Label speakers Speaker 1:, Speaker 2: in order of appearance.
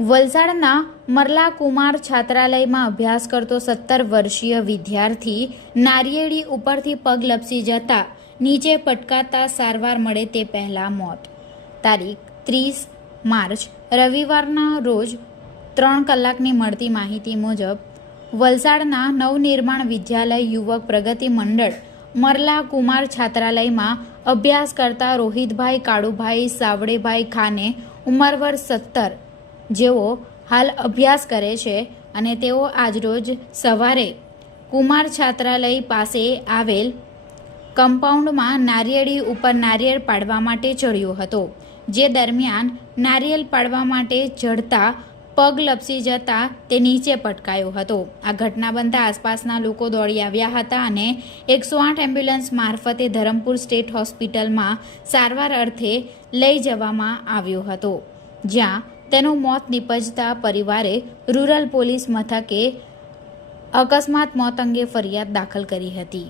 Speaker 1: વલસાડના મરલા કુમાર છાત્રાલયમાં અભ્યાસ કરતો સત્તર વર્ષીય વિદ્યાર્થી નારિયેળી ઉપરથી પગ લપસી જતા નીચે પટકાતા સારવાર મળે તે પહેલાં મોત. તારીખ ત્રીસ માર્ચ, રવિવારના રોજ ત્રણ કલાકની મળતી માહિતી મુજબ, વલસાડના નવનિર્માણ વિદ્યાલય યુવક પ્રગતિ મંડળ મરલા કુમાર છાત્રાલયમાં અભ્યાસ કરતા રોહિતભાઈ કાળુભાઈ સાવડેભાઈ ખાને ઉંમર વર્ષ સત્તર જેઓ હાલ અભ્યાસ કરે છે અને તેઓ આજરોજ સવારે કુમાર છાત્રાલય પાસે આવેલ કમ્પાઉન્ડમાં નારિયેળી ઉપર નારિયેળ પાડવા માટે ચડ્યો હતો, જે દરમિયાન નારિયેળ પાડવા માટે ચડતા પગ લપસી જતા તે નીચે પટકાયો હતો. આ ઘટના બનતા આસપાસના લોકો દોડી આવ્યા હતા અને એકસો આઠ એમ્બ્યુલન્સ મારફતે ધરમપુર સ્ટેટ હોસ્પિટલમાં સારવાર અર્થે લઈ જવામાં આવ્યો હતો, જ્યાં તેનું મોત નીપજતા પરિવારે રૂરલ પોલીસ મથકે અકસ્માત મોત અંગે ફરિયાદ દાખલ કરી હતી.